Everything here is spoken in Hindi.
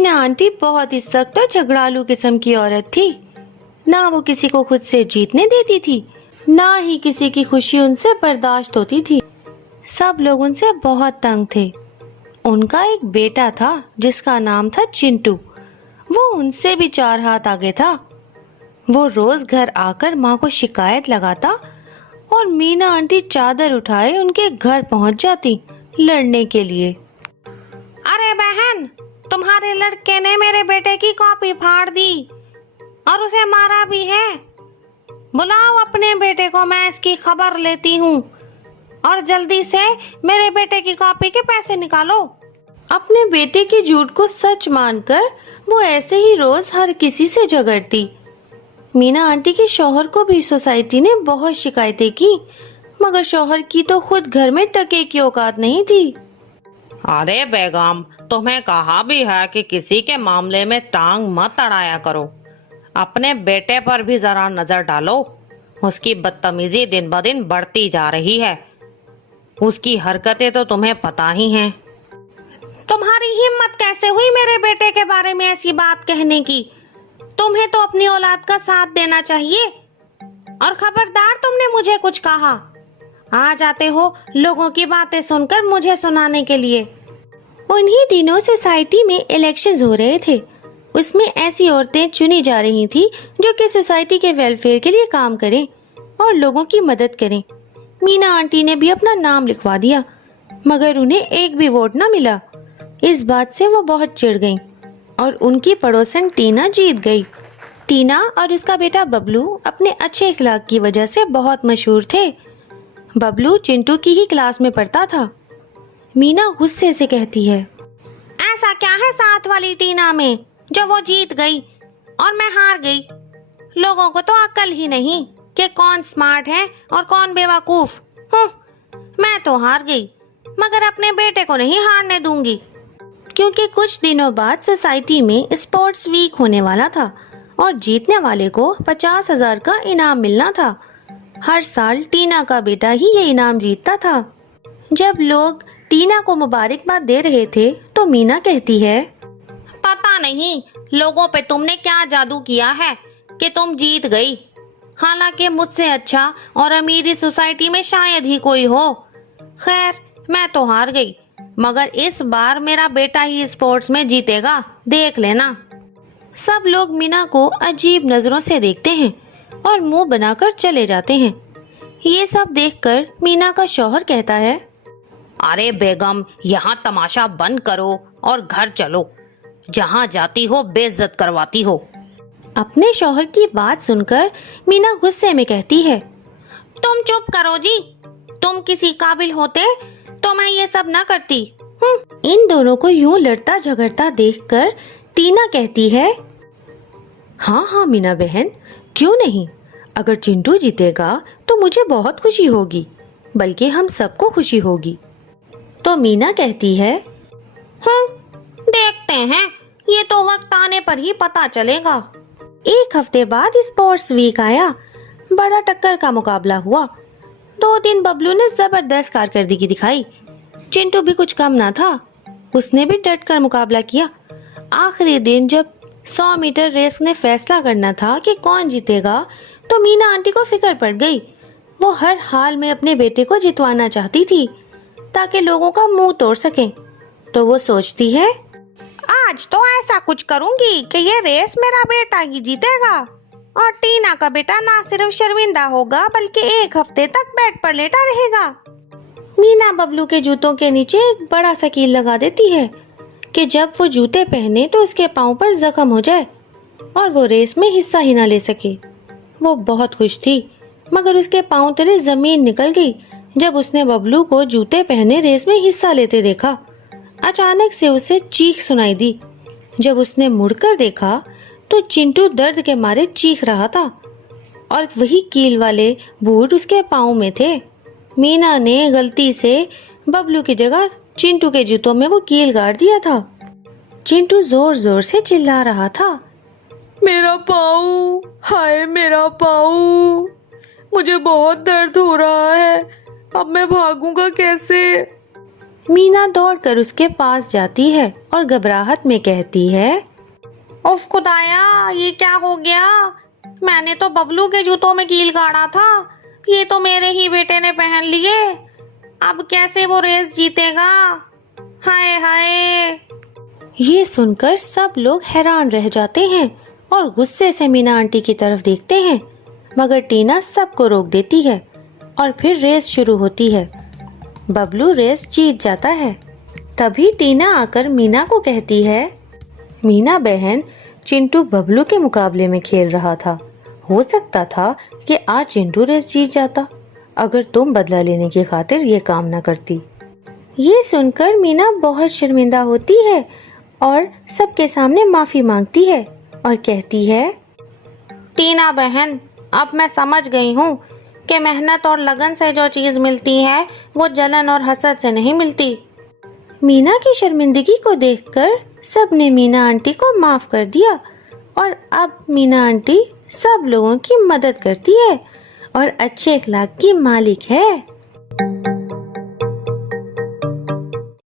मीना आंटी बहुत ही सख्त और झगड़ालू किस्म की औरत थी। ना वो किसी को खुद से जीतने देती थी, ना ही किसी की खुशी उनसे बर्दाश्त होती थी। सब लोग उनसे बहुत तंग थे। उनका एक बेटा था जिसका नाम था चिंटू। वो उनसे भी 4 हाथ आगे था। वो रोज घर आकर माँ को शिकायत लगाता और मीना आंटी चादर उठाए उनके घर पहुंच जाती लड़ने के लिए। अरे बहन, तुम्हारे लड़के ने मेरे बेटे की कॉपी फाड़ दी और उसे मारा भी है। बुलाओ अपने बेटे को, मैं इसकी खबर लेती हूँ। और जल्दी से मेरे बेटे की कॉपी के पैसे निकालो। अपने बेटे के झूठ को सच मानकर वो ऐसे ही रोज हर किसी से झगड़ती। मीना आंटी के शौहर को भी सोसाइटी ने बहुत शिकायतें की, मगर शौहर की तो खुद घर में टके की औकात नहीं थी। अरे बेगम, तुम्हें कहा भी है कि किसी के मामले में टांग मत अड़ाया करो। अपने बेटे पर भी जरा नजर डालो। उसकी बदतमीजी दिन ब दिन बढ़ती जा रही है। उसकी हरकतें तो तुम्हें पता ही हैं। तुम्हारी हिम्मत कैसे हुई मेरे बेटे के बारे में ऐसी बात कहने की? तुम्हें तो अपनी औलाद का साथ देना चाहिए। और खबरदार, तुमने मुझे कुछ कहा, आ जाते हो लोगों की बातें सुनकर मुझे सुनाने के लिए। उन्हीं दिनों सोसाइटी में इलेक्शंस हो रहे थे। उसमें ऐसी औरतें चुनी जा रही थी जो कि सोसाइटी के वेलफेयर के लिए काम करें और लोगों की मदद करें। मीना आंटी ने भी अपना नाम लिखवा दिया, मगर उन्हें एक भी वोट न मिला। इस बात से वो बहुत चिढ़ गईं और उनकी पड़ोसन टीना जीत गई। टीना और उसका बेटा बबलू अपने अच्छे इखलाक की वजह से बहुत मशहूर थे। बबलू चिंटू की ही क्लास में पढ़ता था। मीना गुस्से से कहती है, ऐसा क्या है साथ वाली टीना में जो वो जीत गई और मैं हार गई? लोगों को तो अक्ल ही नहीं कि कौन स्मार्ट है और कौन बेवकूफ। मैं तो हार गई, मगर अपने बेटे को नहीं हारने दूंगी। क्योंकि कुछ दिनों बाद सोसाइटी में स्पोर्ट्स वीक होने वाला था और जीतने वाले को 50,000 का इनाम मिलना था। हर साल टीना का बेटा ही ये इनाम जीतता था। जब लोग टीना को मुबारकबाद दे रहे थे तो मीना कहती है, पता नहीं लोगों पे तुमने क्या जादू किया है कि तुम जीत गई। हालांकि मुझसे अच्छा और अमीर इस सोसाइटी में शायद ही कोई हो। खैर, मैं तो हार गई, मगर इस बार मेरा बेटा ही स्पोर्ट्स में जीतेगा, देख लेना। सब लोग मीना को अजीब नजरों से देखते हैं और मुंह बनाकर चले जाते हैं। ये सब देखकर मीना का शौहर कहता है, अरे बेगम, यहाँ तमाशा बंद करो और घर चलो। जहाँ जाती हो बेइज्जत करवाती हो। अपने शौहर की बात सुनकर मीना गुस्से में कहती है, तुम चुप करो जी। तुम किसी काबिल होते तो मैं ये सब ना करती। इन दोनों को यूं लड़ता झगड़ता देखकर टीना कहती है, हाँ हाँ मीना बहन, क्यों नहीं। अगर चिंटू जीतेगा तो मुझे बहुत खुशी होगी, बल्कि हम सबको खुशी होगी। तो मीना कहती है, देखते हैं, ये तो वक्त आने पर ही पता चलेगा। एक हफ्ते बाद स्पोर्ट्स वीक आया। बड़ा टक्कर का मुकाबला हुआ। 2 दिन बबलू ने जबरदस्त कारकर्दगी दिखाई। चिंटू भी कुछ कम ना था, उसने भी डट कर मुकाबला किया। आखिरी दिन जब 100 मीटर रेस ने फैसला करना था कि कौन जीतेगा, तो मीना आंटी को फिक्र पड़ गई। वो हर हाल में अपने बेटे को जितवाना चाहती थी ताकि लोगों का मुंह तोड़ सके। तो वो सोचती है, आज तो ऐसा कुछ करूंगी कि ये रेस मेरा बेटा ही जीतेगा और टीना का बेटा ना सिर्फ शर्मिंदा होगा बल्कि 1 हफ्ते तक बेड पर लेटा रहेगा। मीना बबलू के जूतों के नीचे एक बड़ा सा कील लगा देती है कि जब वो जूते पहने तो उसके पाँव पर जख्म हो जाए और वो रेस में हिस्सा ही ना ले सके। वो बहुत खुश थी, मगर उसके पाँव तले जमीन निकल गई जब उसने बबलू को जूते पहने रेस में हिस्सा लेते देखा। अचानक से उसे चीख सुनाई दी। जब उसने मुड़कर देखा तो चिंटू दर्द के मारे चीख रहा था और वही कील वाले बूट उसके पाँव में थे। मीना ने गलती से बबलू की जगह चिंटू के जूतों में वो कील गाड़ दिया था। चिंटू जोर जोर से चिल्ला रहा था, मेरा पाँव, हाय मेरा पाँव, मुझे बहुत दर्द हो रहा है, अब मैं भागूंगा कैसे। मीना दौड़कर उसके पास जाती है और घबराहट में कहती है, उफ खुदाया, ये क्या हो गया? मैंने तो बबलू के जूतों में कील गाड़ा था, ये तो मेरे ही बेटे ने पहन लिए। अब कैसे वो रेस जीतेगा? हाय हाय। ये सुनकर सब लोग हैरान रह जाते हैं और गुस्से से मीना आंटी की तरफ देखते हैं, मगर टीना सबको रोक देती है और फिर रेस शुरू होती है। बबलू रेस जीत जाता है। तभी टीना आकर मीना को कहती है, मीना बहन, चिंटू बबलू के मुकाबले में खेल रहा था। हो सकता था कि आज चिंटू रेस जीत जाता अगर तुम बदला लेने की खातिर ये काम न करती। ये सुनकर मीना बहुत शर्मिंदा होती है और सबके सामने माफी मांगती है और कहती है, टीना बहन, अब मैं समझ गई हूँ कि मेहनत और लगन से जो चीज मिलती है वो जलन और हसद से नहीं मिलती। मीना की शर्मिंदगी को देखकर सबने मीना आंटी को माफ कर दिया और अब मीना आंटी सब लोगों की मदद करती है और अच्छे अखलाक की मालिक है।